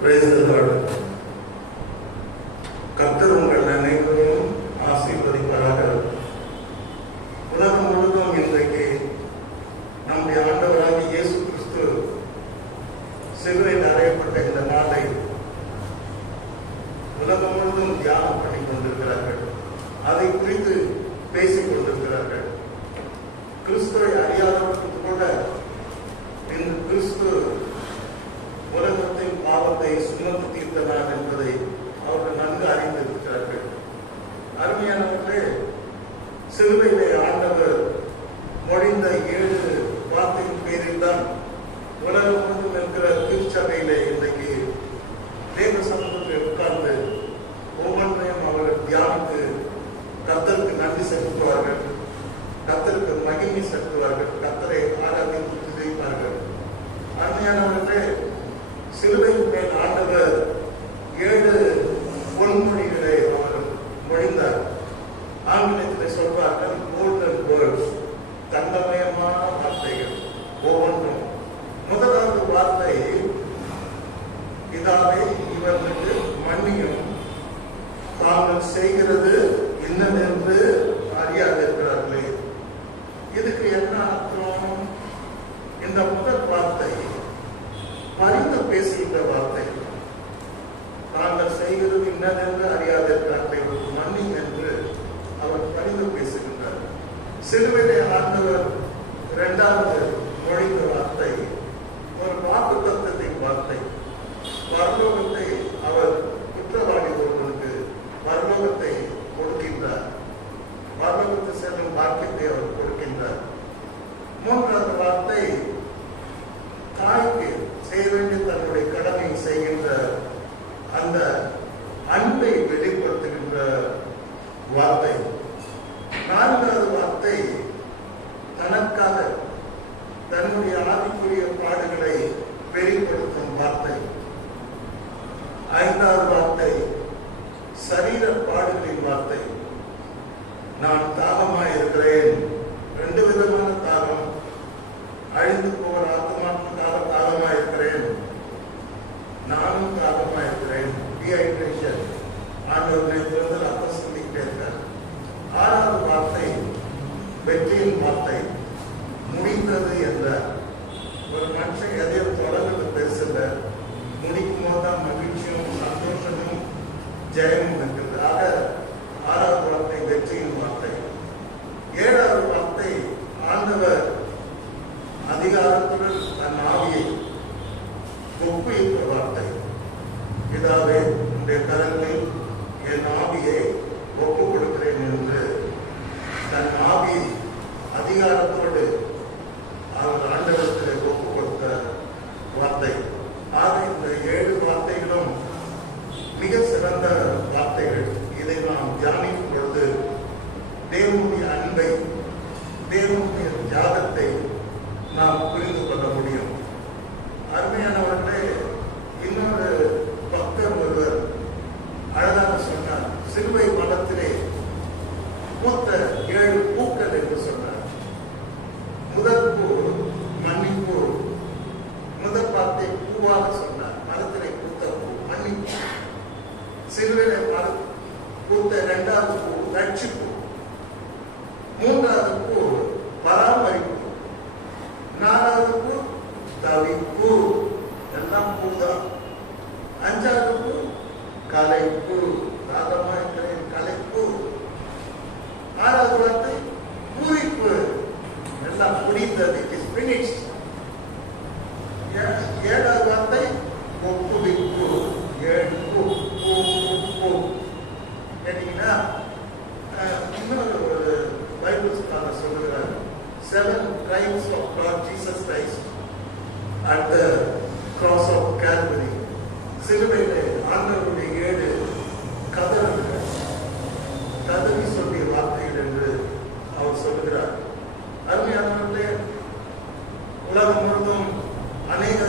Praise the Lord. கர்த்தர் உங்கள் அனைவரையும் ஆசீர்வதிப்பாராக. உலகம் முழுவதும் இன்றைக்கு நம்முடைய ஆண்டவராகிய இயேசு கிறிஸ்து சிலுவையில் அறையப்பட்ட இந்த நாளை உலகம் முழுவதும் தியானம் பண்ணி கொண்டிருக்கிறார்கள். அதை குறித்து பேசிக் கொண்டிருக்கிறார்கள். கிறிஸ்துவை அறியாதவர்களுக்கு கூட இந்த கிறிஸ்து உலகத்தின் பாவத்தை சுமந்து தீர்த்தனார் என்பதை அவர்கள் நன்கு அறிந்திருக்கிறார்கள். அருமையானவர்களே, சிலுவையிலே ஆண்டவர் மொழிந்த 7 வார்த்தையின் பேரில் தான் உலகம் முழுவதும் இருக்கிற திருச்சபையிலே இன்றைக்கு தேவ சமூகத்தில் உட்கார்ந்து ஒவ்வொன்றையும் அவர்கள் தியானித்து கர்த்தருக்கு நன்றி செலுத்துவார்கள், கர்த்தருக்கு மகிமை செலுத்துவார்கள், கர்த்தரை ஆராதித்து துதிப்பார்கள். அருமையானவர்களே, சிலுவையின் மேல் ஆண்டவர் 7 பொன்மொழிகளை அவர் மொழிந்தார். ஆங்கிலத்தில் சொல்வார்கள் கோல்டன் வேர்ட்ஸ், தங்கமயமான வார்த்தைகள் ஒவ்வொன்றும். முதலாவது வார்த்தை, இதாவே இவர்களுக்கு மன்னியும், தாங்கள் செய்கிறது இன்னதென்று அறியாதிருக்கிறார்களே. இதுக்கு என்ன அர்த்தம்? இந்த முதல் வார்த்தை பரிந்து பேசுகின்ற வார்த்தை. தாங்கள் செய்கிறது இன்னதென்று அறியாதிருக்கிறார்களே, மன்னியும் என்று அவர் பரிந்து பேசுகின்றார். சிலுவையிலே ஆண்டவர் 2வது மொழிந்த வார்த்தை ஒரு வாக்குத்தத்தத்தின் வார்த்தை. பரலோகத்தை அவர் குற்றவாளி ஒருவனுக்கு பரலோகத்தை கொடுக்கின்றார், பரலோகத்தை செல்லும் வாக்கியத்தை அவர் கொடுக்கின்றார். 3வது வார்த்தை தாய்க்கு செய்ய வேண்டிய தன்னுடைய கடமை செய்கின்ற அந்த அன்பை வெளிப்படுத்துகின்ற வார்த்தை. 4வது வார்த்தை தனக்காக தன்னுடைய ஆவிக்குரிய பாடுகளை வெளிப்படுத்தும் வார்த்தை. 5வது வார்த்தை சரீர பாடுகளின் வார்த்தை. நான் தாகமாய் இருக்கிறேன். 2 விதமான தாகம். அழிந்து போகிற ஆத்மாவுக்காக தாகமாய் இருக்கிறேன், நானும் தாகமாய் இருக்கிறேன். டீஹைட்ரேஷன். ஆண்டவர்களை திறந்து ரத்தம் சொல்லிக்கிட்டே இருக்கார். 6வது வார்த்தை வெற்றியின் வார்த்தை, முடிந்தது என்றார். ஒரு மனுஷன் எதையும் தொடர்ந்து பெருசில்ல, முடிக்கும் போதுதான் மகிழ்ச்சியும் சந்தோஷமும் ஜெயமும் இருக்கிறது. ஆக 6வது வார்த்தை வெற்றியின் வார்த்தை. 7வது வார்த்தை ஆண்டவர் அதிகாரத்துடன் தன் ஆவியை ஒப்புவித்த வார்த்தை. இதாவே உடைய கரங்களில் என் ஆவியை ஒப்புக் கொடுக்கிறேன் என்று தன் ஆவியை அதிகாரத்தோடு அவர் ஆண்டவரத்தில் ஒப்புக் கொடுத்த வார்த்தை. ஆக இந்த 7 வார்த்தைகளும் மிக சிறந்த வார்த்தைகள். இதை நாம் தியானிக்கும் பொழுது தேவனுடைய அன்பை, தேவனுடைய தியாகத்தை நாம் புரிந்து கொள்ள முடியும். அருமையானவர்களே, இன்னொரு பக்தர் ஒருவர் அழகாக சொன்னார், சிலுவை மரத்திலே பூத்த 7 பூக்கள் என்று சொன்னார். முதல் பூ மன்னிப்பு. முதல் வார்த்தை பூவாக சொன்னார். மரத்திலே பூத்த பூ மன்னிப்பு. சிலுவையிலே பூத்த 2வது பூ ரட்சிப்பு. 3வது பூ பராமரிப்பு. 4வது பூ தவிப்பு. எல்லாம் பூதான். 5வது பூ கலைப்பு. ராகமா இருக்கிறேன், கலைப்பு. 6வது வார்த்தை பூரிப்பு. எல்லாம் முடிந்தது, இட் இஸ் ஃபினிஷ்ட். 7வது வார்த்தை ஒப்புவிப்பு. 7 பூ பூ பூ. கேட்டீங்கன்னா இன்னொரு ஒரு பைபிள் ஸ்காலர் சொல்லுகிறார், 7 crimes of Lord Jesus Christ at the cross of Calvary. சிலுவையிலே ஆண்டவருடைய 7 கதறுகள், கதறி சொல்லிய வார்த்தைகள் என்று அவர் சொல்லுகிறார். அருமையானவர்களே, உலகம் முழுவதும் அநேக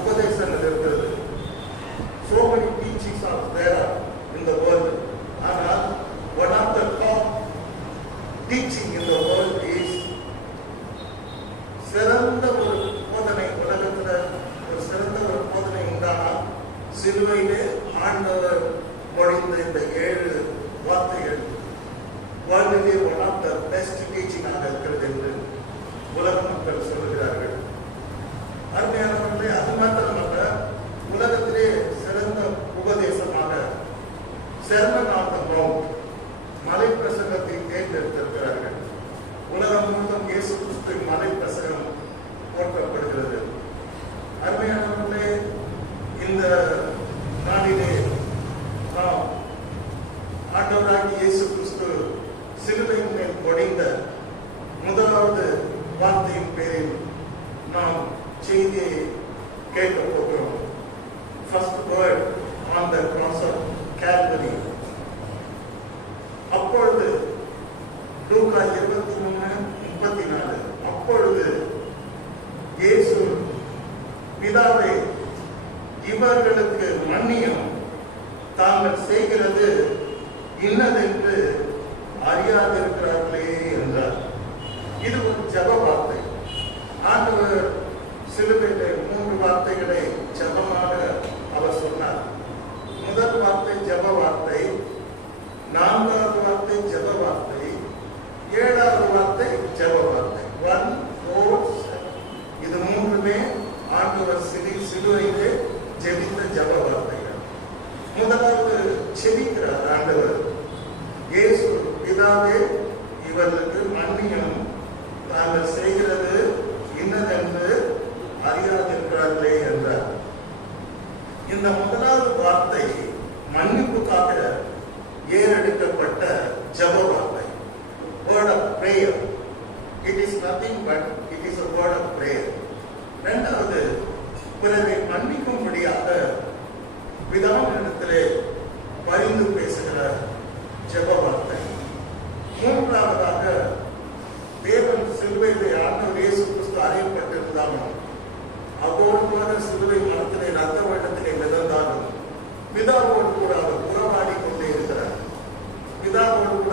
உபதேசங்கள் இருக்கிறது. So many teachings are there in the world. ஆனால் one of the top teaching in the world is, சிறந்த ஒரு போதனை உலகத்தில், ஒரு சிறந்த ஒரு போதனை உண்டானால் சிலுவையிலே ஆண்டவர் மொழிந்த இந்த 7 வார்த்தைகள் வேர்ல்டிலே ஒன் ஆஃப் த பெஸ்ட் டீச்சிங்காக இருக்கிறது என்று உலக மக்கள் சொல்லுகிறார்கள். அருமையானவர்களே, அது மாத்திரமல்ல, உலகத்திலே சிறந்த உபதேசமாக செர்மன் ஆன் தி மவுண்ட், மலை பிரசங்கத்தை தேர்ந்தெடுத்திருக்கிறார்கள். உலகம் முழுவதும் இயேசு கிறிஸ்துவின் மலை பிரசங்கம் போற்றப்படுகிறது. அருமையானவர்களே, இந்த நாளிலே நாம் ஆண்டவராகிய இயேசு கிறிஸ்து சிலுவையின் மேல் பொழிந்த முதலாவது வார்த்தையின் பேரில் நாம் செய்தியை கேட்க போகிறோம். First word on the cross of Calvary. அப்பொழுது லூக்கா 23:34, அப்பொழுது இயேசு, பிதாவே, இவர்களுக்கு மன்னியும், தாங்கள் செய்கிறது இன்னதென்று அறியாதிருக்கிறார்களே என்றார். இது ஒரு ஜெப வார்த்தை. ஆண்டவர் சிலுவையிலே 3 வார்த்தைகளை ஜெபமாக அவர் சொன்னார். முதல் வார்த்தை ஜெப வார்த்தை, 4வது வார்த்தை ஜெப வார்த்தை, 7வது வார்த்தை ஜெப வார்த்தை. 1, 4, 7. இது 3மே ஆண்டவர் சிலுவையிலே ஜெபித்த ஜெப வார்த்தைகள். முதலாவது செபிக்கிறார் ஆண்டவர். இயேசு, பிதாவே, இவர்களுக்கு மன்னியும், தாங்கள் செய்கிறது இன்னதென்று அறியாதிருக்கிறார்களே என்றார். இந்த முதலாவது வார்த்தை மன்னிப்புக்காக ஏறெடுக்கப்பட்ட ஜெப வார்த்தை, word of prayer. It is nothing but it is a word of prayer. இரண்டாவது, பிறரை மன்னிக்கும்படியாக பிதாவினிடத்திலே பரிந்து பேசுகிற ஜெப வார்த்தை. மூன்றாவதாக, தேவன் சிலுவையிலே ஆண்டவர் இயேசு கிறிஸ்து அறியப்பட்டிருந்தாலும், அவரோடு கூட சிலுவை மரத்திலே ரத்த வெள்ளத்திலே மிதந்தாலும், பிதாவோடு கூட அவர் உறவாடி கொண்டே இருக்கிறார். பிதாவோடு கூட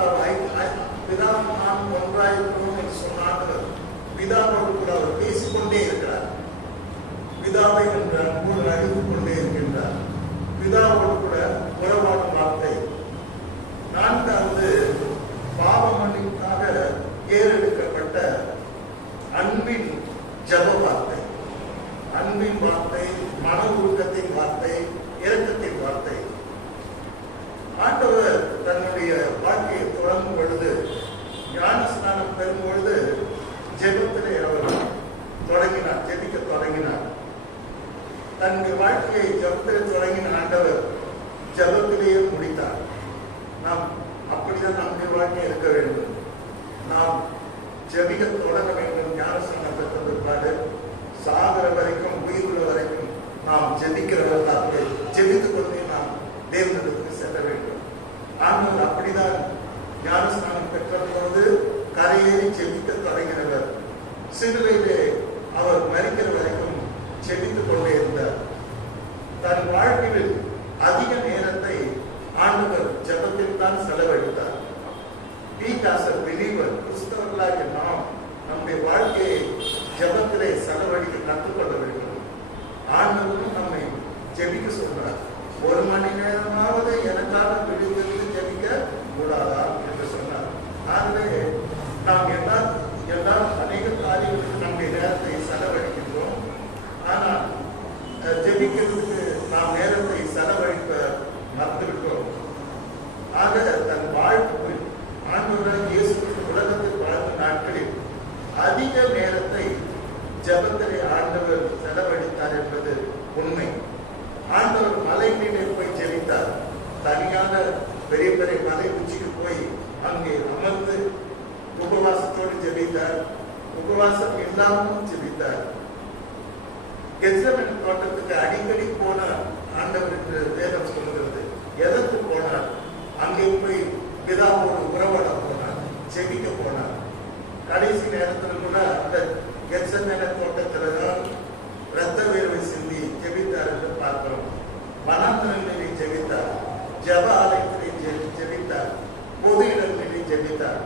பிதா நான் ஒன்றாயிருக்கிறோம் என்று சொன்ன ஆண்டவர் பிதாவோடு கூட அவர் பேசிக்கொண்டே இருக்கிறார். பிதாவை என்ற அன்போடு அறிந்து கொண்டே இருக்கின்றார். பிதாவோடு கூட உறவாடும் வார்த்தை. நான்காவது, பாவ மன்னிப்புக்காக ஏறெடுக்கப்பட்ட அன்பின் ஜெப வார்த்தை. அன்பின் வார்த்தை, மன உருக்கத்தின் வார்த்தை, இரக்கத்தின் வார்த்தை. ஆண்டவர் தன்னுடைய வாழ்க்கையை தொடங்கும் பொழுது, ஞான ஸ்நானம் பெறும் பொழுது ஜெபத்திலே அவர் தொடங்கினார், ஜெபிக்க தொடங்கினார். தன்னுடைய வாழ்க்கையை ஜெபத்திலே தொடங்கின ஆண்டவர் ஜெபத்திலேயே முடித்தார். நாம் அப்படிதான் நம்முடைய வாழ்க்கை இருக்க வேண்டும். நாம் ஜெபிக்க தொடங்க வேண்டும். ஞானஸ்நானம் பெற்ற பிற்பாடு சாகர வரைக்கும், உயிருள்ள வரைக்கும் நாம் ஜெபிக்கிறவர்களாகவே ஜெபித்துக் கொண்டே நாம் தேவனிடத்துக்கு செல்ல வேண்டும். ஆனால் அப்படிதான் ஞானஸ்நானம் பெற்ற போது கரையேறி ஜெபிக்க தொடங்கினவர். சிலுவையிலே அவர் மரிக்கிற வரைக்கும் ஜெபித்துக் கொண்டே இருந்தார். தன் வாழ்க்கையில் அதிக நேரத்தை ஆண்டவர் ஜெபத்தில் தான் செலவழித்தார். கிறிஸ்தவர்களாகிய நாம் நம்முடைய வாழ்க்கையை ஜெபத்திலே செலவழிக்க கற்றுக்கொள்ள வேண்டும். ஆண்டவரும் நம்மை ஜெபிக்க சொல்றார். 1 மணி நேரமாவது எனக்காக விழித்திருந்து ஜெபிக்க கூடாதா என்று சொன்னார். ஆகவே நாம் எல்லாம் அநேக காரியங்களுக்கு நம்முடைய நேரத்தை செலவழிக்கின்றோம். ஆனால் ஜெபிக்கிறதுக்கு நாம் நேரத்தை செலவழிக்க மறந்துவிட்டோம். ஆக தன் வாழ்க்கை ஆண்டவராகிய இயேசு கிறிஸ்து உலகத்தில் வாழ்ந்த நாட்களில் அதிக நேரத்தை ஜெபத்திலே ஆண்டவர் செலவழித்தார் என்பது உண்மை. ஆண்டவர் மலை மீது போய் ஜெபித்தார். தனியாக பெரிய பெரிய மலை உச்சிக்கு போய் அங்கே அமர்ந்து உபவாசத்தோடு ஜெபித்தார். உபவாசம் இல்லாமல் ஜெபித்தார். கெத்செமனே தோட்டத்துக்கு அடிக்கடி போன ஆண்டவருக்கு வேதம் சொல்லுகிறது. எதற்கு போனார்? அங்கே போய் பிதாவோடு உறவாட போனார், ஜெபிக்க போனார். கடைசி நேரத்தில் கூட அந்த கெத்செமனே தோட்டத்தில் தான் இரத்த வேர்வை சிந்தி ஜெபித்தார் என்று பார்க்கிறோம். வனாந்தரங்களிலே ஜெபித்தார், ஜெப ஆலயத்திலே ஜெபித்தார், பொது இடங்களிலே ஜெபித்தார்.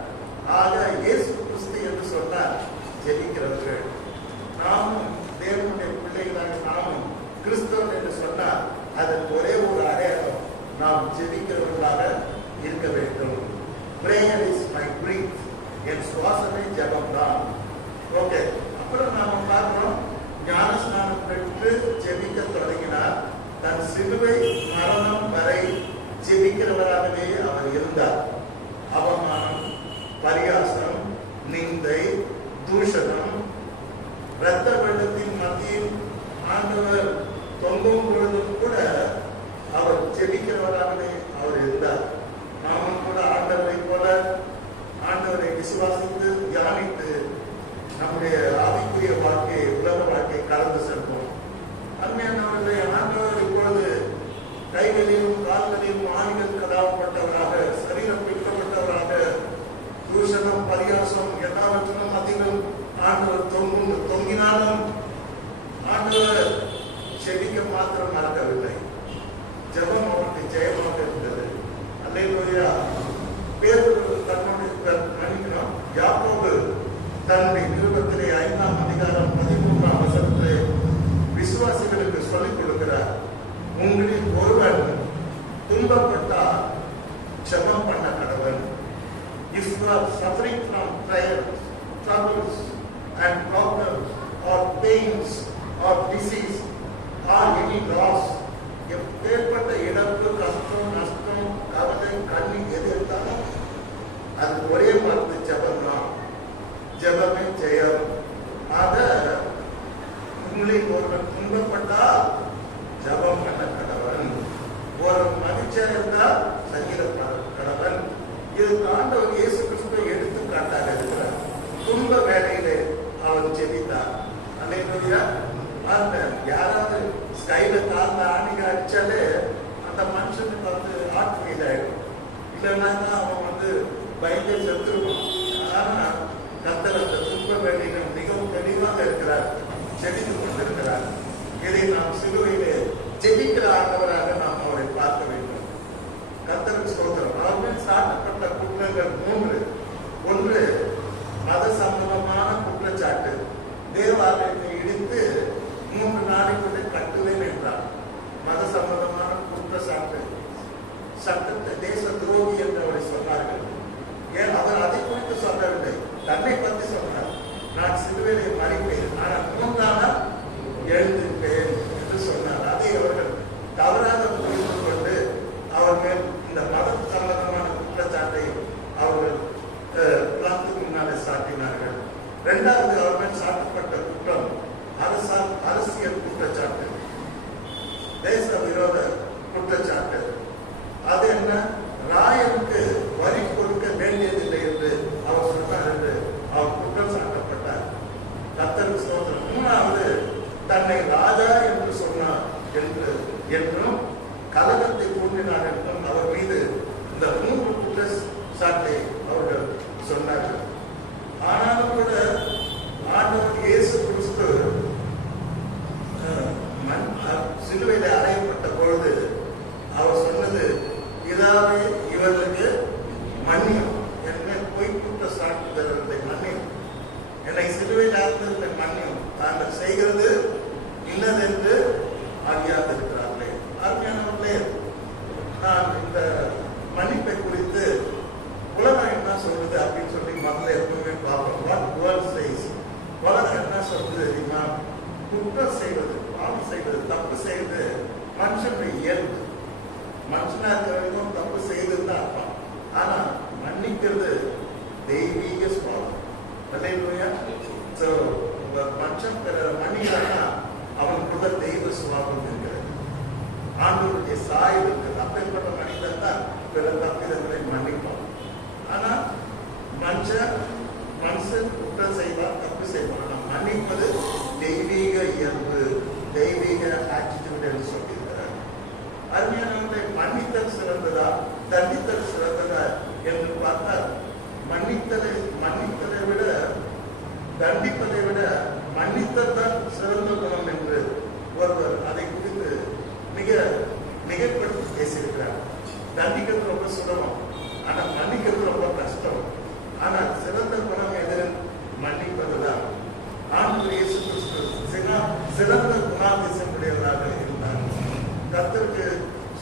ஆக இயேசு கிறிஸ்து என்று சொன்னார் ஜெபிக்கிறவர்கள். நாமும் தேவனுடைய பிள்ளைகளாக நாமும் கிறிஸ்தவ அதற்கு ஒரே ஒரு அடையாளம், நாம் ஜெபிக்கிறவர்களாக இருக்க வேண்டும். Prayer is my breath. என் சுவாசமே ஜெபம் தான். ஓகே, அப்புறம் நாம பார்க்கிறோம், ஞானஸ்நானம் பெற்று ஜெபிக்க தொடங்கினார். தன் சிலுவை மரணம் வரை ஜெபிக்கிறவராகவே அவர் இருந்தார். அவமானம், பரியாசம், நிந்தை, தூஷணம், இரத்த வெள்ளத்தின் மத்தியில் ஆண்டவர் தொங்கும் பொழுதும் கூட அவர் ஜெபிக்கிறவராகவே அவர் இருந்தார். நாமும் கூட ஆண்டவரை போல ஆண்டவரை விசுவாசித்து தியானித்து நம்முடைய ஆவிக்குரிய வாழ்க்கையை, உலக வாழ்க்கையை கலந்து செல்வோம். அருமையானவர்களே, ஆண்டவர் இப்பொழுது கைகளிலும் கால்களிலும் ஆணிகள் கதாப்பட்டவராக, சரீரம் பிடிக்கப்பட்டவராக, தூஷணம், பரியாசம் எல்லாவற்றிலும் மத்தியிலும் ஆண்டவர் தொங்கினாலும் ஆண்டவர் செபிக்க மாத்திரம் மறக்கவில்லை. ஜெபம் அவருக்கு ஜெயமாக இருந்தது. அல்லேலூயா. பேதுரு தன்னுடைய மன்னிக்கணும், யாக்கோபு தன்னுடைய நிருபத்திலே 5ஆம் அதிகாரம் 13ஆம் வசனத்திலே விசுவாசிகளுக்கு சொல்லிக் கொடுக்கிறார். உங்களில் ஒருவன் துன்பப்பட்டால் ஜெபம் பண்ண கடவன். If you are suffering from trials, troubles and problems or pains or disease or any loss, எப்பேற்பட்ட இழப்பு, கஷ்டம், நஷ்டம், கவலை, கண்ணீர் எது இருந்தாலும் அது ஒரே மருந்து ஜெபம் தான். ஜெபமே ஜெயம். ஆக உங்களில் ஒருவன் துன்பப்பட்டால் ஜெபம் பண்ண கடவன். ஒரு மனுஷன் இருந்தால் சங்கீத கடவன். இது ஆண்டவர் இயேசு கிறிஸ்துவை எடுத்துக்காட்டாக இருக்கிறார். துன்ப வேளையிலே அவர் ஜெபித்தார். அல்லேலூயா. அந்த யாராவது ஸ்கைல கால ஆணிக அடிச்சாலே அந்த மனுஷனுக்கு வந்து ஹார்ட் ஃபெயில் ஆயிடும். இல்லைன்னா அவன் பயந்து செத்துருவான். ஆனா கர்த்தர் அந்த துன்ப வேளையில மிகவும் தெளிவாக இருக்கிறார், ஜெபித்து கொண்டிருக்கிறார். இதை நாம் சிலுவையிலே ஜெபிக்கிற ஆண்டவராக நாம் அவரை பார்க்க வேண்டும். கர்த்தருக்கு ஸ்தோத்திரம். அவர்கள் சாட்டப்பட்ட குற்றங்கள் 3. ஒன்று, மத சம்பந்தமான குற்றச்சாட்டு. தேவாலயத்தை இடித்து 3 நாளைக்குள்ளே கட்டுவேன் என்றார். மத சம்பந்தமான குற்றச்சாட்டு. சட்டத்தை தேச துரோகி என்று அவரை சொன்னார்கள். ஏன் அவர் அதை குறித்து சொல்லவில்லை, தன்னை பற்றி சொன்னார். நான் சிலுவையிலே மறிப்பேன், ஆனால் 3ஆம் நாள் எழுந்திருப்பேன் என்று சொன்னார். அதை அவர்கள் தவறாக புரிந்து கொண்டு அவர்கள் இந்த மத சம்பந்தமான குற்றச்சாட்டை அவர்கள் பிளாத்துக்கு முன்னாலே சாட்டினார்கள். 2வது, அவர்கள் சாட்டப்பட்ட குற்றம் அரசியல் குற்றச்சாட்டு, தேச விரோத குற்றச்சாட்டு. அது என்ன? ராயனுக்கு வரி கொடுக்க வேண்டியதில்லை என்று அவர் சொன்னார் என்று அவர் குற்றம் சாட்டப்பட்டார். கர்த்தருக்கு ஸ்தோத்திரம். 3வது, தன்னை ராஜா என்று சொன்னார் என்றும் கலகத்தை தூண்டினார் என்றும் அவர் மீது இந்த 3 குற்றச்சாட்டை அவர்கள் சொன்னார்கள். ஆனாலும் கூட ஆண்டவர் இயேசு கிறிஸ்து சிலுவையில் அறையப்பட்ட பொழுது அவர் சொன்னது, இதாவே இவர்களுக்கு மன்னியும், என்ன பொய் குற்ற சாட்டுகிறவர்களை மன்னியும், என்னை சிலுவையில் அறைந்தவர்களை மன்னியும், தாங்கள் செய்கிறது இன்னதென்று அறியாதிருக்கிறார்களே. அருமையானவர்களே, நான் இந்த மன்னிப்பை குறித்து உலகம் என்ன சொல்றது அப்படின்னு சொல்லி முதல்ல எப்பவுமே பார்ப்போம். What world chase. உலகம் என்ன சொல்றது தெரியுமா? குற்றம் செய்வது, பாவம் செய்வது, தப்பு செய்வது மனுஷனுடைய இயல்பு. மனுஷனா இருக்கிறவங்களுக்கும் தப்பு செய்வது தான் அர்த்தம். ஆனா மன்னிக்கிறது தெய்வீக சுவாபம். மனுஷன் மன்னிக்கிறான்னா அவனுக்குள்ள தெய்வ சுவாபம் இருக்கிறது, ஆண்டவருடைய சாயல் இருக்கிறது. அப்பேற்பட்ட மனிதன் தான் பிற தப்பிதங்களை மன்னிப்பான். ஆனா மனுஷன் குற்றம் செய்வான், தப்பு செய்வான். ஆனால் மன்னிப்பது தெய்வீக இயல்பு, தெய்வீக ஆட்டிடியூட் என்று சொல்லியிருக்கிறார். அருமையானவர்களை, மன்னித்தல் சிறந்ததா தண்டித்தல் சிறந்ததா என்று பார்த்தால் மன்னித்தலை விட தண்டிப்பதை விட மன்னித்தல் தான் சிறந்த குணம் என்று ஒருவர் அதை குறித்து மிகப்படுத்தி பேசியிருக்கிறார். தண்டிக்கிறது ரொம்ப சுலபம், ஆனால் மன்னிக்கிறது ரொம்ப கஷ்டம். ஆனால் சிறந்த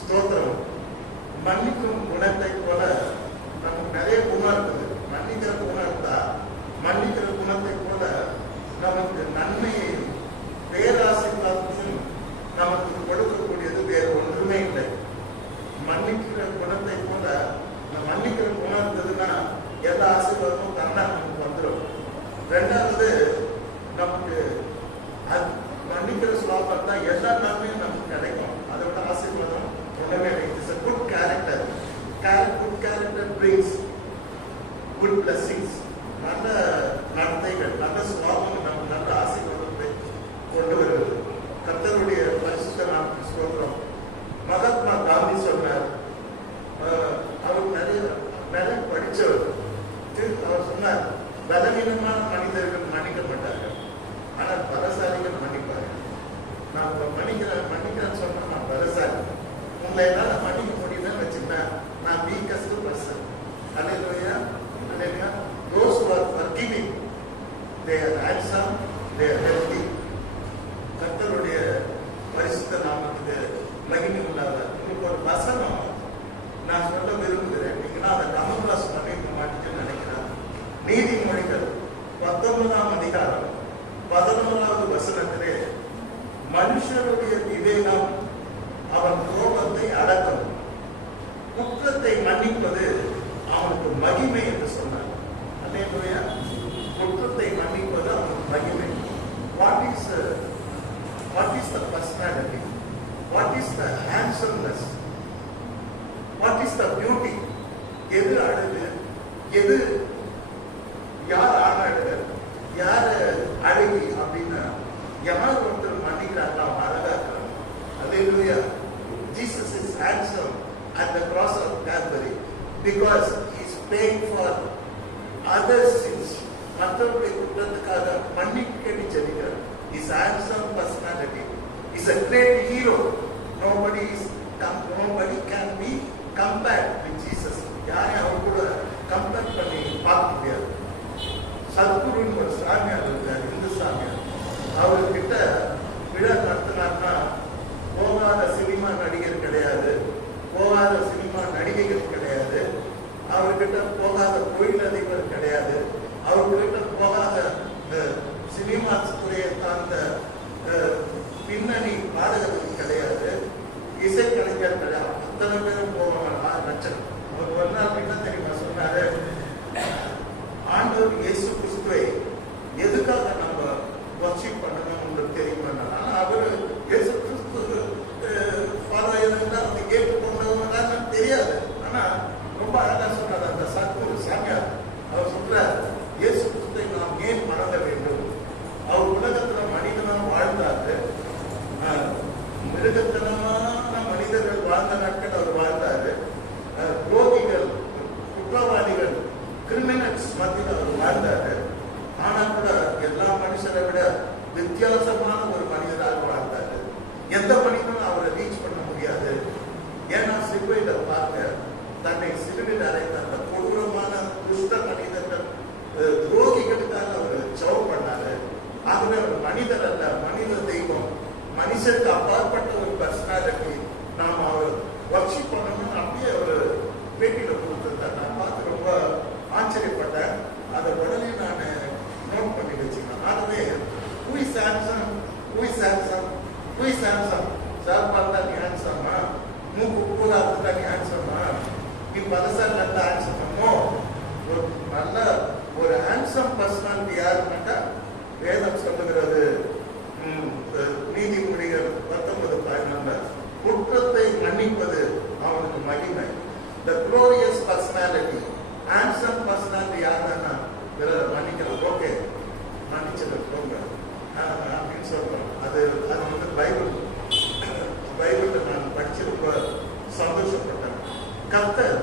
ஸ்தோத்திரம். மன்னிக்கும் குணத்தை போல நமக்கு நிறைய குணம் இருக்குது. மன்னிக்கிற குணம் இருந்தா, மன்னிக்கிற குணத்தை போல நமக்கு நன்மையையும் பேராசீர்வாதத்தையும் நமக்கு கொடுக்கக்கூடியது வேறு ஒன்றுமே இல்லை. மன்னிக்கிற குணத்தை போல மன்னிக்கிற குணம் இருந்ததுன்னா எல்லா ஆசீர்வாதமும் தானா நமக்கு வந்துடும். ரெண்டாவது, நமக்கு மன்னிக்கிற சுவாபம் தான் எல்லா நன்மையும் நமக்கு கிடைக்கும். அதை விட ஆசீர்வாதம் ஒன்றுமே இல்லை. It's a good character. Good character brings good blessings. நல்ல நடத்தைகள், நல்ல சுவாபம் நமக்கு நல்ல ஆசீர்வாதத்தை கொண்டு வருகிறது. கர்த்தருடைய பரிசுத்த நாமத்துக்கு ஸ்தோத்திரம். மகாத்மா காந்தி சொன்னார், அவர் நிறைய படித்தவர். அவர் சொன்னார், பலவீனமான மனிதர்கள் மன்னிக்க மாட்டார்கள், ஆனால் பலசாலிகள் மன்னிப்பார்கள். நான் மன்னிக்கிறேன்னு சொன்னா நான் பலசாலி. உங்களை என்னால் மன்னிக்க முடியுதுன்னு வச்சுக்கிட்டேன், நான் weakest person. Hallelujah, hallelujah. Those who are forgiving, they are handsome, they are healthy. கர்த்தருடைய பரிசுத்த நாமத்துக்கு மகிமை உண்டாக. உங்களுக்கு ஒரு வசனம் நான் சொல்ல விரும்புகிறேன். நீங்கன்னா அதை கமல்ராஸ் பண்ணிக்க மாட்டேன்னு நினைக்கிறேன். நீதிமொழிகள் 19ஆம் அதிகாரம் 11வது வசனத்திலே, மனுஷருடைய விவேகம் அவன் கோபத்தை அடக்கும், குற்றத்தை மன்னிப்பது அவனுக்கு மகிமை என்று சொன்னார். அல்லேலூயா. குற்றத்தை மன்னிப்பது அவனுக்கு மகிமை. What is the personality? What is the handsomeness? What is the beauty? எது அழகு? எது யார் ஆனாடு, யார் அழகி அப்படின்னா யார் ஒருத்தர் மன்னிக்கிறாங்க அவன் அழகா இருக்கிறாங்க. அல்லேலூயா. Jesus is handsome at the cross of Calvary because he is paying for others' sins. மற்றவருடைய குற்றத்துக்காக மன்னிக்கடி செல்கிறார். His handsome personality is a great hero. Nobody can be compared with Jesus. யாரையும் அவர் கூட கம்பேர் பண்ணி பார்க்க முடியாது. சத்குருன்னு ஒரு சாமியார் இருக்கார், இந்து சாமியார். அவர்கிட்ட விழா நடத்தினார்னா போகாத சினிமா நடிகர் கிடையாது, போகாத சினிமா நடிகைகள் கிடையாது, அவர்கிட்ட போகாத தொழிலதிபர் கிடையாது, அவர்கிட்ட போகாத சினிமா துறையை சார்ந்த பின்னணி பாடகர்கள் கிடையாது, இசைக்கலைஞர் கிடையாது. அத்தனை பேரும் போவாங்க. 6 லட்சம். அவர் ஒரு நாள் என்ன தெரியுமா சொன்னாரு, ஆண்டவர் இயேசு கிறிஸ்துவை எதுக்காக நம்ம வர்ஷிப் பண்ணணும் உங்களுக்கு தெரியுமா? ஆனா அவரு இயேசு கிறிஸ்து அதை கேட்டுக்கொண்டவங்க தெரியாது. ஆனா ரொம்ப அழகா சொன்னார் அந்த சத்குரு சாமியார். அவர் சொல்றார், இயேசு கிறிஸ்துவை நாம் ஏன் மறக்க வேண்டும்? அவர் உலகத்துல மனிதனாக வாழ்ந்தாரு, மிருகத்தனமான மனிதர்கள் வாழ்ந்த நாட்கள் அவர் வாழ்ந்தாரு. துரோகிகள், குற்றவாளிகள், கிரிமினல்ஸ் மத்தியில் அவர் வாழ்ந்தாரு. ஆனா கூட எல்லா மனுஷரை விட வித்தியாசமான ஒரு மனிதராக வாழ்ந்தாரு. எந்த மனிதனும் அவரை ரீச் பண்ண முடியாது. ஏன்னா சிலுவையில பார்க்க தன்னை சிலுவையில் அறைந்த அந்த கொடூரமான துஷ்ட மனிதர்கள், துரோகிகளுக்காக அவர் ஜெபம் பண்ணாரு. ஆகவே ஒரு மனிதர் அல்ல, மனித தெய்வம், மனுஷருக்கு அப்பாற்பட்ட ஒரு பர்சனாலிட்டி. நாம் அவர் வர்ஷிப் பண்ணணும்னு அப்படியே அவர் பேட்டியில கொடுத்துருந்தார். நான் பார்த்து ரொம்ப ஆச்சரியப்பட்டேன். அதை உடனே நான் நோட் பண்ணி வச்சுக்கேன். ஆகவே சார் பார்த்தா நீ ஹேண்ட்ஸமா, மூக்கு பூரா இருந்தா நீ ஹேண்ட்ஸமா, நீ பலசா நல்ல ஹேண்ட்ஸமோ. ஒரு நல்ல ஒரு ஹேண்ட்ஸம் பர்சனாலிட்டி யாருன்னாக்கா வேதம் சொல்லுகிறது, நீதிமொழிகள் 19:14, குற்றத்தை மன்னிப்பது அவனுக்கு மகிமை. The glorious personality, handsome personality யாருன்னா மன்னிக்கலாம். ஓகே, மன்னிச்சது போங்க அப்படின்னு சொல்றோம். அது வந்து பைபிள் நான் படிச்சு ரொம்ப சந்தோஷப்பட்டேன். கர்த்தர்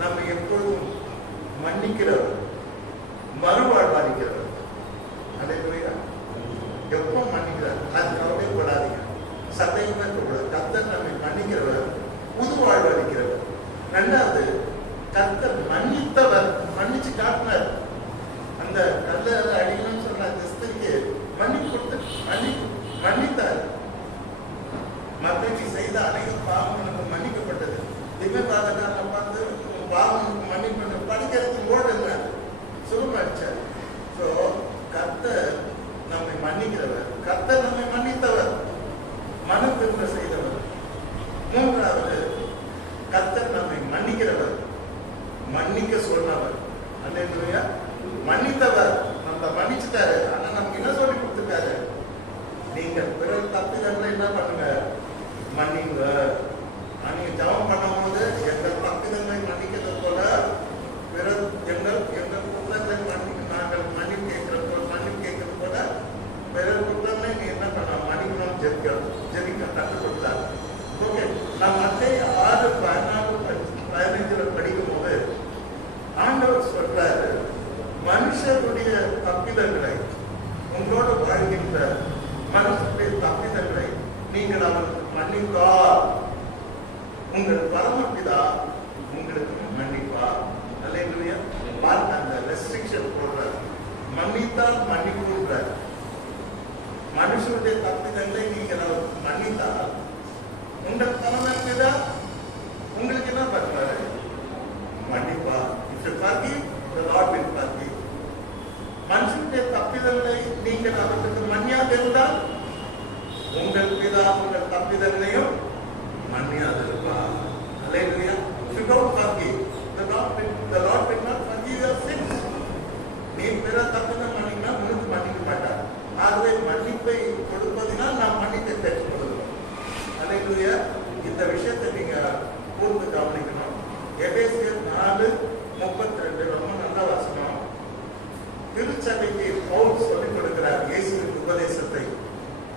நம்ம எப்பொழுதும் மன்னிக்கிறவர், மறுவாழ்வளிக்கிறவர். அல்லேலூயா. எப்போ மன்னிக்கிறார், அது கவலைப்படாதீங்க, சந்தேகமே கூடாது. கர்த்தர் நம்மை மன்னிக்கிறவர், புது வாழ்வு அளிக்கிறவர். ரெண்டாவது, கர்த்தர் மன்னித்தவர், மன்னிச்சு காட்டினார். அந்த கல்ல அடிக்கணும்னு சொன்ன கிறிஸ்துக்கு மன்னித்தார். மற்றவங்க செய்த அனைத்து பாவங்களுக்கு திவ்யபாதக்காரனை பார்த்து பாவம் மன்னிப்பு படிக்கிறதுக்கு ஓடுங்க சுகமாச்சார். ஸோ கர்த்தர் நம்மை மன்னிக்கிறவர், கர்த்தர் நம்மை மன்னித்தவர், மன திரும்ப செய்தவர். மூன்றாவது, கர்த்தர் நம்மை மன்னிக்கிறவர், மன்னிக்க சொன்னவர். அல்லேலூயா. மன்னித்தவர் நம்மளை மன்னிச்சுட்டாரு. ஆனா நமக்கு என்ன சொல்லி கொடுத்துருக்காரு? நீங்கள் பிறர் தப்பிதங்களை என்ன பண்ணுங்க? மன்னிங்க. நீங்க ஜபம் பண்ணும்போது எங்கள் தப்பிதங்களை மன்னிக்கிறது போல பிறர் எங்கள் குற்றங்களை நாங்கள் மன்னிப்பு கேட்கறது போல பிறர் குற்றங்களை நீ என்ன பண்ண மன்னிக்கணும், ஜெபிக்க கற்றுக் கொடுத்தார். ஓகே, நான் மத்திய 6:14-15 படிக்கும் போது ஆண்டவர் சொல்றாரு, மனுஷருடைய தப்பிதங்களை, உங்களோட வாழ்கின்ற மனுஷருடைய தப்பிதங்களை நீங்கள் அவருக்கு மன்னித்தால் உங்கள் பரமபிதா உங்களுக்கு மன்னிப்பார். அல்லேலூயா. அந்த ரெஸ்ட்ரிக்ஷன் போடுறார், மன்னித்தால் மன்னிப்புன்றார். மனுஷருடைய தப்பிதங்களை நீங்கள் அவருக்கு மன்னித்தால் உங்கள் பரமபிதா உங்களுக்கு என்ன பண்றாரு? மன்னிப்பா. If you forgive, the Lord will forgive. மனுஷனுடைய தப்பிதங்களை நீங்கள் அவருக்கு மன்னியாதிருந்தால் உங்கள் பிதா உங்கள் தப்பிதங்களையும் மன்னியாதிருப்பார். அல்லேலூயா. If you don't forgive, the Lord will not forgive your sins. நீ பிற தப்பிதம் மன்னினா உனக்கு மன்னிக்க மாட்டார். ஆகவே மன்னிப்பை கொடுப்பதினால் நாம் மன்னிப்பை பெற்றுக் கொள்கிறோம். அல்லேலூயா. இந்த விஷயத்தை நீங்க கூர்ந்து கவனிக்கணும். எபேசியர் 4:32 ரொம்ப நல்ல வசனம். திருச்சபைக்கு பவுல் சொல்லிக் கொடுக்கிறார் இயேசுவின் உபதேசத்தை.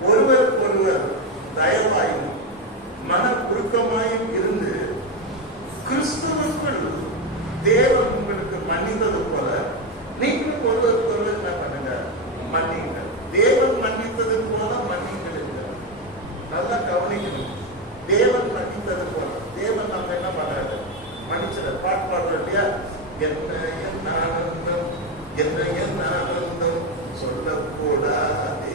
ஒருவருக்கொருவர் தயவாயும் மன உருக்கமாயும் இருந்து கிறிஸ்துவுக்குள் தேவன் உங்களுக்கு மன்னித்தது போல நீங்களும் ஒருவருக்கொருவர் என்ன பண்ணுங்க? மன்னிங்க. தேவன் மன்னித்தது போல மன்னிங்க. நல்லா கவனிக்கணும். தேவன் மன்னித்தது போல. தேவன் நம்ம என்ன பண்றாரு? மன்னிச்சத பாட்டு பாடுறோம் இல்லையா? என்ன ஆனந்தம், என்ன ஆனந்தம் சொல்லக்கூடாது.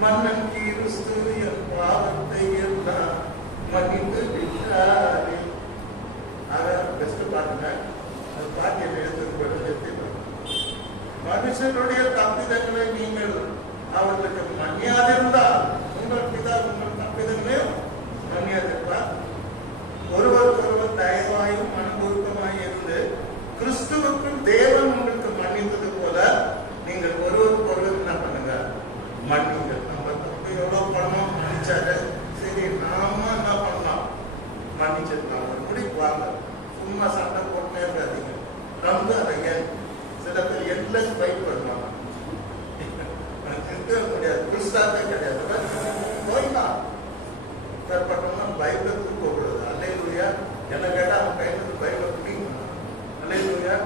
மன்னன் கிறிஸ்து என் பாவத்தை எல்லாம் மன்னித்து விட்டாரே. பெஸ்ட் பாட்டுங்க. அந்த பாட்டியை எடுத்து மனுஷனுடைய தப்பிதங்களை நீங்கள் அவர்களுக்கு மன்னியாதிருந்தால் உங்கள் பிதா உங்கள் தப்பிதங்களையும் மன்னியாதிருப்பார். ஒருவருக்கொருவர் தயவாயும் மனமுருக்கமாய் இருந்து கிறிஸ்துவுக்குள் தேவன் உங்களுக்கு மன்னித்தது போல நீங்கள் ஒருவருக்கொருவர் என்ன பண்ணுங்க? மன்னிங்க. நம்ம தப்பு எவ்வளவு பண்ணோம், மன்னிச்சாரு. சரி, நாம என்ன பண்ணலாம்? மன்னிச்சிருக்காங்க. முடிவு வாங்க. சும்மா சண்டை போட்டுனே இருக்காதீங்க. ரொம்ப அரையன். சில பேர் எண்ட்லெஸ் ஃபைட் பண்ணுவாங்க. முடியாது. கிறிஸ்தாவே கிடையாது. போய்தான் பண்ணோம்னா பைபிளை தூக்கக்கூடாது. அல்லேலூயா. என்ன கேட்டா அவன் கையிலிருந்து பைபிளை பிடிக்கணும். Hallelujah.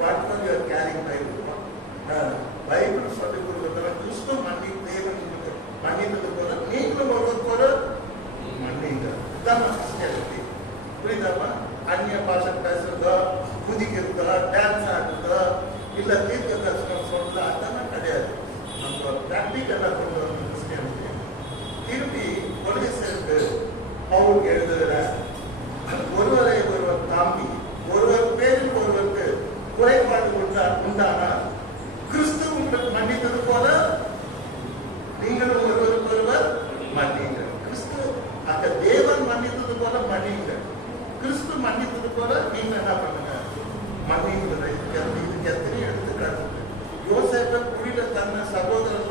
What for you are carrying Bible? Bible சொல்லிக் கொடுக்கறதுல கிறிஸ்து மன்னித்தது போல நீங்களும் ஒருவருக்கொரு மன்னிங்க. இதுதான் கிறிஸ்டியானிட்டி. புரியுதாமா? அந்நிய பாஷை பேசுறதோ, குதிக்கிறதோ, டான்ஸ் ஆடுறதோ, இல்ல தீர்க்க தரிசனம் சொல்றதோ அதெல்லாம் கிடையாது. நம்ம பிராக்டிக்கலா கொண்டு வர கிறிஸ்டியானிட்டி. திருப்பி கொலோசியருக்கு பவுல் எழுதுகிற ஒருவரை ஒருவர் தாம்பி ஒருவர் பேரில் ஒருவருக்கு குறைபாடு உண்டானால் கிறிஸ்து உங்களுக்கு மன்னித்தது போல நீங்களும் ஒருவருக்கொருவர் மன்னிங்க. கிறிஸ்து அந்த தேவன் மன்னித்தது போல மன்னிங்க. கிறிஸ்து மன்னித்தது போல நீங்க என்ன பண்ணுங்க? மன்னிங்க. இதுக்கு எத்தனை எடுத்துக்காட்டு. யோசேப்பை குழியில தன்ன சகோதரன்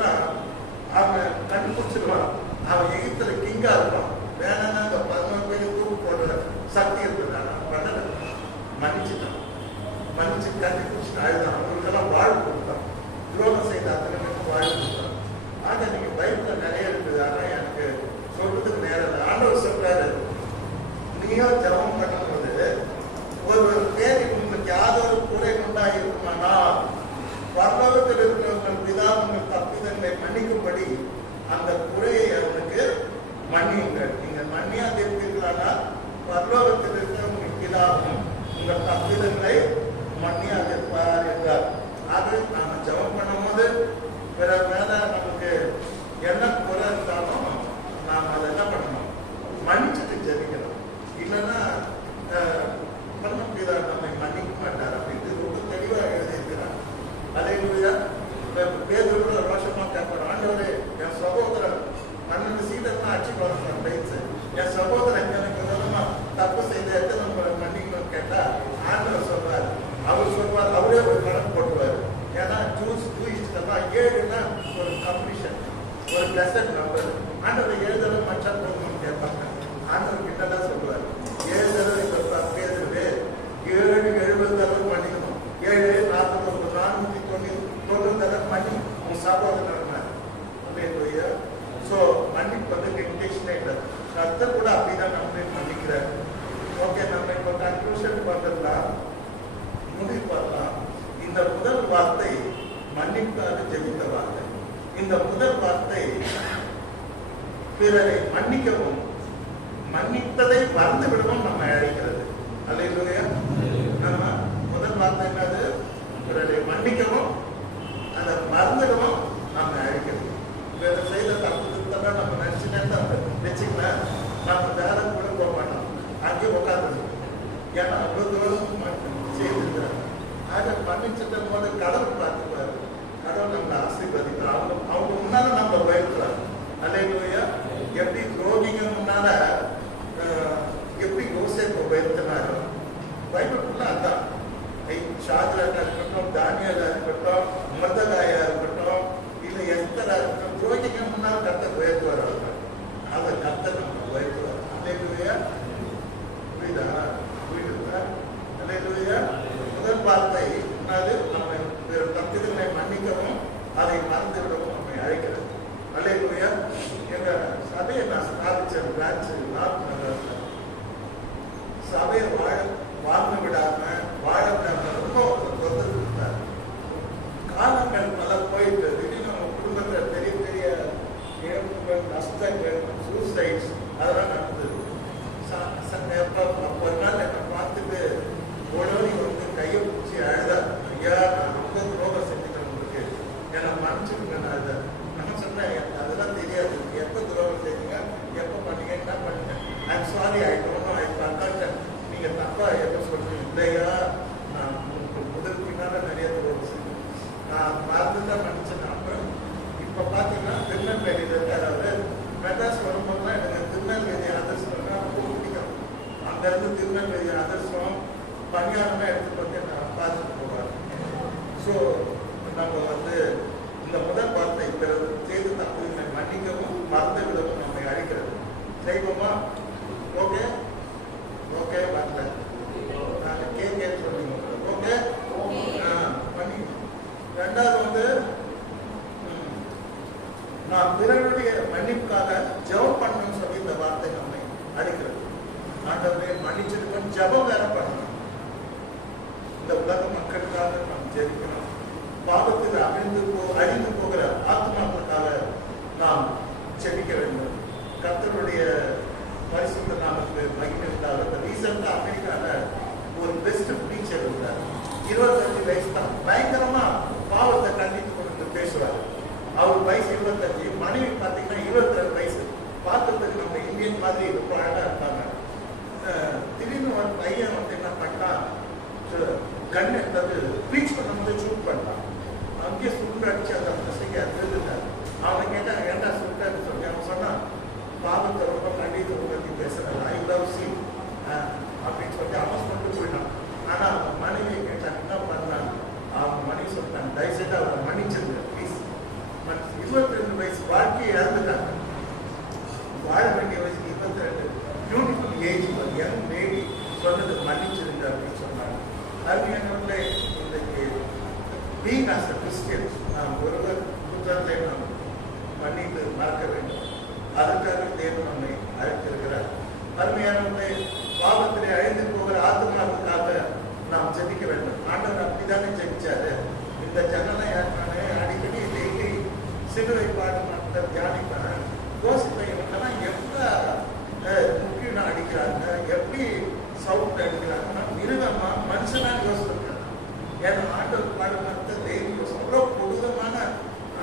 அவன் கண்டுபிடிச்சிருவான். அவன் எகிப்துல கிங்கா இருப்பான். வேணா அந்த 11 பேருக்கு தூக்கு போடுற சக்தி இருக்கிறான். பண்ணல, மன்னிச்சுட்டான். மன்னிச்சு கண்டுபிடிச்சிட்டு அழுதான். அவங்களுக்கெல்லாம் வாழ்வு கொடுத்தான். துரோகம் செய்த அத்தனை பேருக்கு வாழ்வு கொடுத்தான். ஆனா நீங்க பைபிள்ல நிறைய இருக்குது. ஆனா எனக்கு சொல்றதுக்கு நேரம் இல்லை. ஆண்டவர் சொல்றாரு, நீயோ ஜபம் பண்ணும்போது ஒரு பேர் உங்களுக்கு யாதொரு குறை உண்டாயிருக்குமானா பரலோகத்தில் இருக்கிறவர்கள் பிதா உங்கள் தப்பிதங்களை மன்னிக்கும்படி அந்த குறையை அவனுக்கு மன்னியுங்கள். நீங்கள் மன்னியாதிருப்பீர்களானால் பரலோகத்தில் இருக்கிற உங்கள் பிதாவும் உங்கள் தப்பிதங்களை மன்னியாதிருப்பார் என்றார். அது நாம ஜபம் பண்ணும்போது பிற மேல நமக்கு என்ன குறை இருந்தாலும் நாம் அதை என்ன பண்ணணும்? மன்னிச்சுட்டு ஜெபிக்கணும். இல்லைன்னா கூட அப்படிதான் நம்மளே பண்ணிக்கிறார். ஓகே, நம்ம இப்ப கன்க்ளூஷன் பண்றதுலாம் முடிவு பண்ணலாம். இந்த முதல் வார்த்தை மன்னிப்பாக ஜெபித்த வார்த்தை. இந்த முதல் வார்த்தை பிறரை மன்னிக்கவும் மன்னித்ததை மறந்து விடவும் நம்ம அழைக்கிறது. அல்லேலூயா. நம்ம முதல் வார்த்தை என்னது? பிறரை மன்னிக்கவும் அதை மறந்துடவும் நம்ம அழைக்கிறது. வேற செய்த தப்பு தான் நம்ம நினைச்சுட்டே வச்சுக்கலாம். நம்ம வேற கூட போக மாட்டோம், அங்கேயே உட்காந்து. ஏன்னா அவ்வளவு தூரம் செய்திருக்கிறாங்க. ஆக மன்னிச்சிட்ட போது கடவுள் பார்த்துப்பாரு, கடவுள் நம்மளை ஆசீர்வதிக்கிறார். அவங்க முன்னால நம்ம உயர்த்துறாரு. அல்லேலூயா. எப்படி துரோகிங்க முன்னால எப்படி யோசேப்பை உயர்த்தினாரோ, பைபிள் ஃபுல்லா அதான். ஷாத்ராக்கா இருக்கட்டும், தானியலா இருக்கட்டும், மர்தகாயா இருக்கட்டும், இல்ல எஸ்தரா இருக்கட்டும், துரோகிங்க முன்னால் கர்த்தர் உயர்த்துவார். அதை கர்த்தர் நம்ம உயர்த்துவார். அல்லேலூயா. புரியுதா? புரியுதா? அல்லேலூயா. முதல் வார்த்தை அது நம்ம தப்புகளை மன்னிக்கவும் அதை மறந்துவிடவும் நம்மை அழைக்கிறது. அல்லேலூயா. எங்க சபையை நான் ஸ்தாபிச்ச பிரான்ச் சபையை வாழ்ந்து விடாம வாழ விடாம ரொம்ப தொந்தரவு இருந்தார். காலங்கள் பல போயிட்டு திடீர்னு நம்ம குடும்பத்தில் பெரிய பெரிய இழப்புகள், நஷ்டங்கள், சூசைட்ஸ் அதெல்லாம் நடந்தது. ஒரு நாள் என்னை பார்த்துட்டு உடனே வந்து கையை பிடிச்சி அழுதா, ஐயா நான் ரொம்ப துரோகம் செஞ்சுட்டேன் உங்களுக்கு, என்னை மன்னிச்சுடுங்க. நான் சொன்னேன் அதெல்லாம் தெரியாது, எப்போ துரோகம் செய்யுங்க, எப்போ பண்ணீங்க, என்ன பண்ணுங்க. I'm sorry, I don't know, I forgot. நீங்க தப்பா எப்போ சொல்றீங்க? இல்லையா, நான் முதல் பின்னால நிறைய துரோகம் செய்யும், நான் பார்த்து தான் மன்னிச்சேன். அப்புறம் இப்போ பார்த்தீங்கன்னா திருநெல்வேலியில் இருக்கார் அவர். மெட்ராஸ் வரும்போதுலாம் எனக்கு திருநெல்வேலி அதிர்ஷ்டம்னா ரொம்ப பிடிக்கும். அங்கேருந்து திருநெல்வேலி அதிர்ஷ்டம் பணியாரமாக எடுத்துட்டு வந்து நான் பார்த்துட்டு போவார். ஸோ நம்ம வந்து இந்த முதல் வார்த்தை செய்து தப்புகளை மன்னிக்கவும் மறந்து விடவும் நம்மை அழைக்கிறது. செய்வோமா? ஓகே ஓகே வரல, நான் கேட்க சொல்லுங்க. ஓகே பண்ணி. ரெண்டாவது வந்து நான் பிறருடைய மன்னிப்புக்காக ஜெபம் பண்ணணும்னு சொல்லி இந்த வார்த்தை நம்மை அழைக்கிறது. ஆண்டவரே மன்னிச்சிருக்கோம், ஜெபம் வேற பண்ணணும். இந்த உலக மக்களுக்காக நாம் ஜெபிக்கணும். பாவத்தில் அழிந்து போகிற ஆத்மாக்களுக்காக நாம் ஜெபிக்க வேண்டும். கர்த்தருடைய பரிசுத்த நாமத்துக்கு மகிமை உண்டாகிறது. ரீசெண்டா அமெரிக்கால ஒரு பெஸ்ட் டீச்சர் இருந்தார். 25 வயசு தான். பயங்கரமா பாவத்தை கண்டித்து கொண்டு பேசுவார். அவர் வயசு 25, மனைவி பார்த்தீங்கன்னா 22 வயசு. பார்க்கறதுக்கு நம்ம இந்தியன் மாதிரி ரொம்ப அழகா இருப்பாங்க. திடீர்னு ஒரு பையன் வந்து என்ன பண்ணான், கண் எடுத்தது ப்ரீச் பண்ணும்போது ஷூட் பண்ணான். அங்கேயே சுண்டு அடிச்சு அந்த பசங்க திருந்தார். அவனை கேட்டால் ஏண்டா சுட்டான்னு சொல்லி அவன் சொன்னான், பாவத்தை ரொம்ப கண்டித்து பற்றி பேசுறேன், ஐ லவ் சி அப்படின்னு சொல்லி அவன் கொண்டு போயிட்டான். ஆனால் அவன் மனைவியை கேட்டான், என்ன பண்ணான்? அவன் மனைவி சொல்லிட்டான், தயவுசெய்து அவரை மன்னிச்சிருங்க ப்ளீஸ். 22 வயசு வாழ்க்கையை இழந்துட்டாங்க. வாழ வேண்டிய வயசு 22. Beautiful age. ஒரு யங் லேடி சொன்னது மன்னிச்சிருங்க அப்படின்னு சொன்னாங்க. அருமையானவர்களே, இன்றைக்கு பீங் ஆஸ் அ கிறிஸ்டியன் நாம் ஒருவர் குற்றத்தை நாம் பண்ணிட்டு மறக்க வேண்டும். அதற்காக தேவன் நம்மை அழைத்திருக்கிறார். அருமையானவர்களே, பாவத்திலே அழிந்து போகிற ஆத்மாவுக்காக நாம் ஜெபிக்க வேண்டும். ஆண்டவர் அப்படித்தானே ஜெபிச்சாரு. இந்த ஜனனை அடிக்கடி டெய்லி சிலுவை பாடு மக்கள் தியானிப்பேன், யோசிப்பேன், இவங்கெல்லாம் எவ்வளோ முக்கியம் அடிக்கிறாங்க, எப்படி சவுண்ட் அடிக்கிறாங்கன்னா மிருகமா மனுஷனா யோசிச்சிருக்காங்க. ஏன்னா ஆண்டவர் பாடுபட்ட தெய்வம் எவ்வளோ கொடூரமான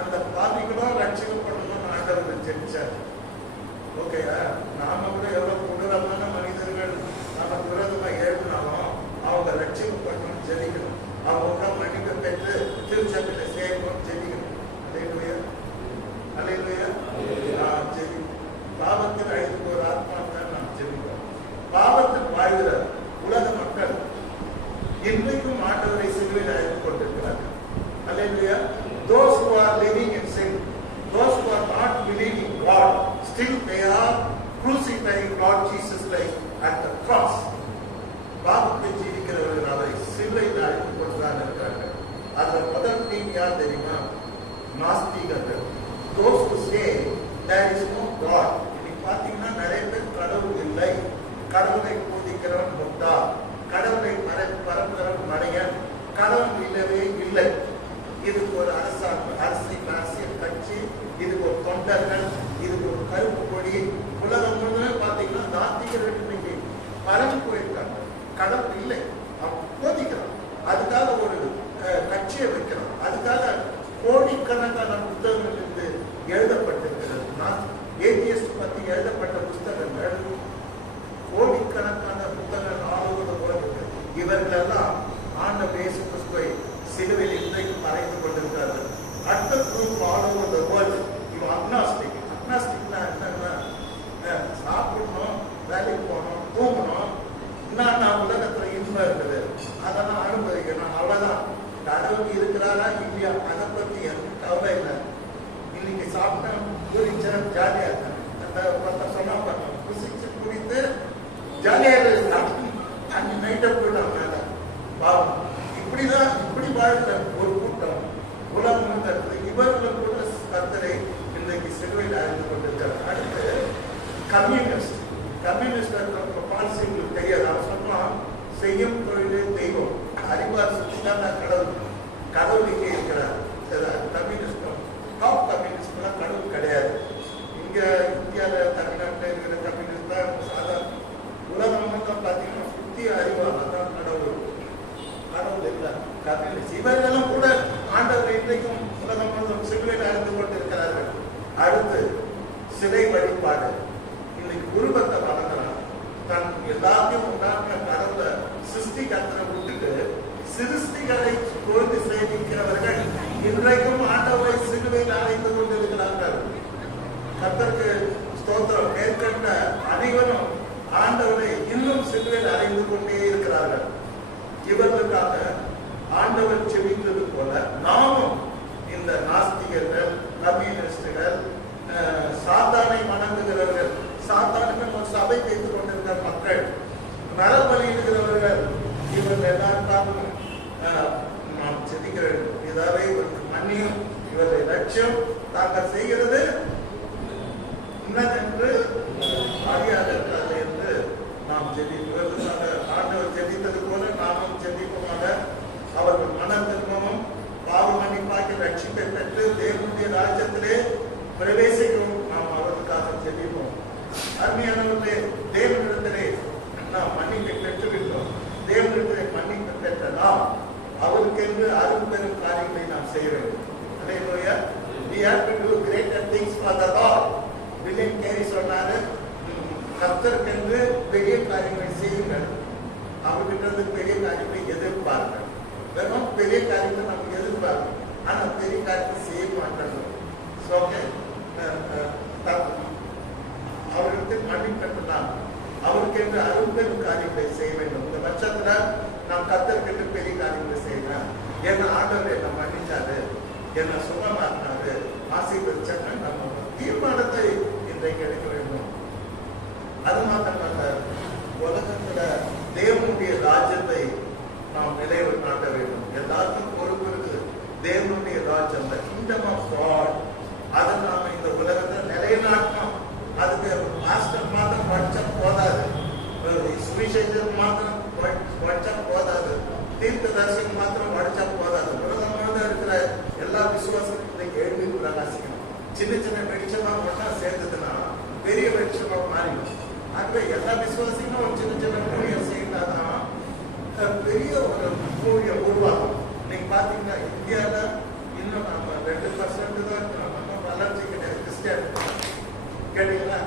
அந்த பாதிகளும் ரட்சிக்கப்படணும்னு ஆண்டவர் ஜெபிச்சார். ஓகேயா? நாம கூட எவ்வளோ கொடூரமான மனிதர்கள் நம்ம விரோதமா ஏறினாலும் அவங்க ரட்சிக்கப்படணும்னு ஜெபிக்கணும். அவங்க மன்னிப்பு பெற்று திருச்சபையில் சேர்க்கணும் ஜெபிக்கணும். அல்லேலூயா, அல்லேலூயா. ஜெபி. பாவத்தில் அழிந்து போகிற ஆத்மா தான் நாம் ஜெபிக்கிறோம். பாவத்தில் வாழ்கிற உலக மக்கள் இன்றைக்கும் ஆண்டவரை சிலுவையில் அழைத்துக் கொண்டிருக்கிறார்கள். அல்லேலூயா. Those who are living in sin, those who are not believing God, still they are crucifying Lord Jesus Christ at the cross. பாவத்தை ஜீவிக்கிறவர்கள் அவரை சிலுவையில் அழைத்துக் கொண்டுதான் இருக்கிறார்கள். அதில் முதல் டீம் யார் தெரியுமா? நாஸ்திகர்கள். Those who say there is no God. இன்னைக்கு பார்த்தீங்கன்னா நிறைய பேர் கடவுள் கடவுளை பூஜிக்கிறவன் முக்தா, கடவுளை பரப்புகிறவன் மடையன், கடவுள் இல்லவே இல்லை. இதுக்கு ஒரு அரசியல் கட்சி, இதுக்கு ஒரு தொண்டர்கள், இதுக்கு ஒரு கருப்பு கொடி. உலகம் முழுவதும் பார்த்தீங்கன்னா நாத்திகர்கள் இன்னைக்கு பரவி போயிருக்காங்க. கடவுள் இல்லை, அவன் போதிக்கிறான். அதுக்காக ஒரு கட்சியை வைக்கிறான். அதுக்காக கோடிக்கணக்கான புத்தகங்கள் இருந்து எழுதப்பட்டிருக்கிறது. ஏடிஎஸ் பத்தி எழுதப்பட்ட புத்தகங்கள் கோடிக்கணக்கான புத்தகங்கள் ஆளுவது. இவர்களெல்லாம் ஆண்டவர் இயேசு கிறிஸ்துவை சிலுவையில் இன்றைக்கு மறைந்து கொண்டிருக்கிறார்கள். அடுத்த group all over the world இவன் அக்னாஸ்டிக். அக்னாஸ்டிக்னா என்னன்னா, சாப்பிடணும், வேலைக்கு போகணும், தூங்கணும், நான் உலகத்துல இன்பம் இருக்குது, அதெல்லாம் அனுபவிக்கணும், அவ்வளவுதான். கடவுள் இருக்கிறாரா இல்லையா அதை பத்தி எனக்கு கவலை இல்லை. இன்னைக்கு சாப்பிட்டேன், குடிச்சேன், ஜாலியா இருக்கேன். அந்த சொன்னா புசிச்சு குடித்து ஜாலியா இருக்கலாம். அஞ்சு நைட்டை போயிடும் மேல பாவம். இப்படி வாழ்ந்த ஒரு கூட்டம் உலகம் இருக்கிறது. இவர்கள் கூட கர்த்தரை இன்றைக்கு சிலுவையில் அறிந்து கொண்டிருக்கிறார். அடுத்து கம்யூனிஸ்ட் பாலிசி உங்களுக்கு தெரியாது. அவன் சொன்னான், செய்யும் தொழிலே தெய்வம், அறிவார் சுற்றிதான் கடவுள் இங்கே இருக்கிறார். கம்யூனிஸ்டும் டாப் கம்யூனிஸ்ட்லாம் கடவுள் கிடையாது. இங்க இந்தியாவில் தமிழ்நாட்டில் இருக்கிற கம்யூனிஸ்ட் தான் சாதாரண. உலகம் மட்டும் பார்த்தீங்கன்னா சுத்தி அறிவாக தான் கடவுள் இல்லை. கம்யூனிஸ்ட் இவர்களும் கூட ஆண்டவர் இன்றைக்கும் உலகம் முழுவதும் சிலுவையில் அறிந்து கொண்டிருக்கிறார்கள். அடுத்து சிலை வழிபாடு. இன்னைக்கு உருவத்தை வளர்க்கிறான். தன் எல்லாத்தையும் உண்டாக்குற கடவுளை சிருஷ்டிகர்த்தனை விட்டுட்டு சிருஷ்டிகளை பொழுது சேமிக்கிறவர்கள் இன்றைக்கும் ஆண்டவரை சிலுவையில் அறைந்து கொண்டிருக்கிறார்கள். கர்த்தருக்கு ஸ்தோத்திரம். மேற்கண்ட அனைவரும் ஆண்டவரை இன்னும் சிலுவையில் அறைந்து கொண்டே இருக்கிறார்கள். இவர்களுக்காக ஆண்டவர் செவித்தது போல நாமும் இந்த நாஸ்திகர்கள், கம்யூனிஸ்டுகள், சாத்தானை வணங்குகிறவர்கள், சாத்தானுக்கு ஒரு சபை வைத்துக் கொண்டிருக்கிற மக்கள், நரபலியிடுகிறவர்கள், இவர்கள் எல்லாருக்காகவும் நாம் செதிக்க வேண்டும். இதாவே இவருக்கு மன்னியும். இவருடைய லட்சியம் தாங்கள் செய்கிறது இன்னதென்று அறியாதிருக்காது என்று நாம் இவர்களுக்காக ஆண்டவர் ஜெபித்தது போல நாமும் ஜெபிப்போமாக. அவர்கள் மன திரும்பமும் பாவ மன்னிப்பாக்கி ரட்சிப்பை பெற்று தேவனுடைய ராஜ்யத்திலே பிரவேசிக்கவும் நாம் அவர்களுக்காக ஜெபிப்போம். அருமையானவர்களே, தேவனிடத்திலே நாம் மன்னிப்பை பெற்றுவிட்டோம். தேவனிடத்திலே மன்னிப்பு பெற்ற நாம் அவருக்கென்று அருள் பெரும் காரியங்களை நாம் செய்ய வேண்டும். அல்லேலூயா. We have to do greater things for the Lord. William carry சொன்னாரு, கர்த்தருக்கென்று பெரிய காரியங்களை செய்யுங்கள், அவர்கிட்ட பெரிய காரியங்களை எதிர்பார்க்க. வெறும் பெரிய காரியத்தை நம்ம எதிர்பார்க்கணும், ஆனா பெரிய காரியத்தை செய்ய மாட்டோம். அவர்களுக்கு மன்னிப்பெற்றலாம், அவருக்கென்று அரும்பெரும் காரியங்களை செய்ய வேண்டும். இந்த பட்சத்துல நாம் கர்த்தருக்கென்று பெரிய காரியங்களை செய்யலாம். என்ன ஆண்டவர் என்ன மன்னிச்சாரு, என்ன சுகமாக்கினாரு, ஆசீர்வதிச்சாங்க. நம்ம தீர்மானத்தை இன்றைக்கு எடுக்க வேண்டும். அது மாத்திரமல்ல, உலகத்துல தேவனுடைய ராஜ்யத்தை நாம் நிலைநாட்ட வேண்டும். எல்லாருக்கும் பொறுப்பு இருக்கு. தேவனுடைய ராஜ்யம், கிங்டம் ஆஃப் காட், அதை நாம இந்த உலகத்தை நிலைநாட்டணும். அதுக்கு மாஸ்டர் மாத்திரம் படிச்சா போதாது, சுவிசேஷம் மாத்திரம் படிச்சா போதாது, தீர்க்க தரிசனம் மாத்திரம் படிச்சா போதாது. உலகம் முழுவதும் இருக்கிற எல்லா விசுவாசத்தையும் இன்னைக்கு எழுதி பிரகாசிக்கணும். சின்ன சின்ன வெளிச்சமா ஒன்னா சேர்ந்ததுன்னா பெரிய வெளிச்சமா மாறிடும். ஆகவே எல்லா விசுவாசிகளும் ஒரு சின்ன சின்ன ஊழியம் செய்யறாதான் பெரிய ஒரு ஊழியம் உருவாகும். நீங்க பாத்தீங்கன்னா இந்தியாவில இன்னும் நம்ம 2% தான் இருக்கிறோம். நம்ம வளர்ச்சி கிடையாது. கிறிஸ்டியன் கேட்டீங்களா?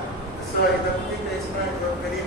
இதை பத்தி பேசினா இது ஒரு பெரிய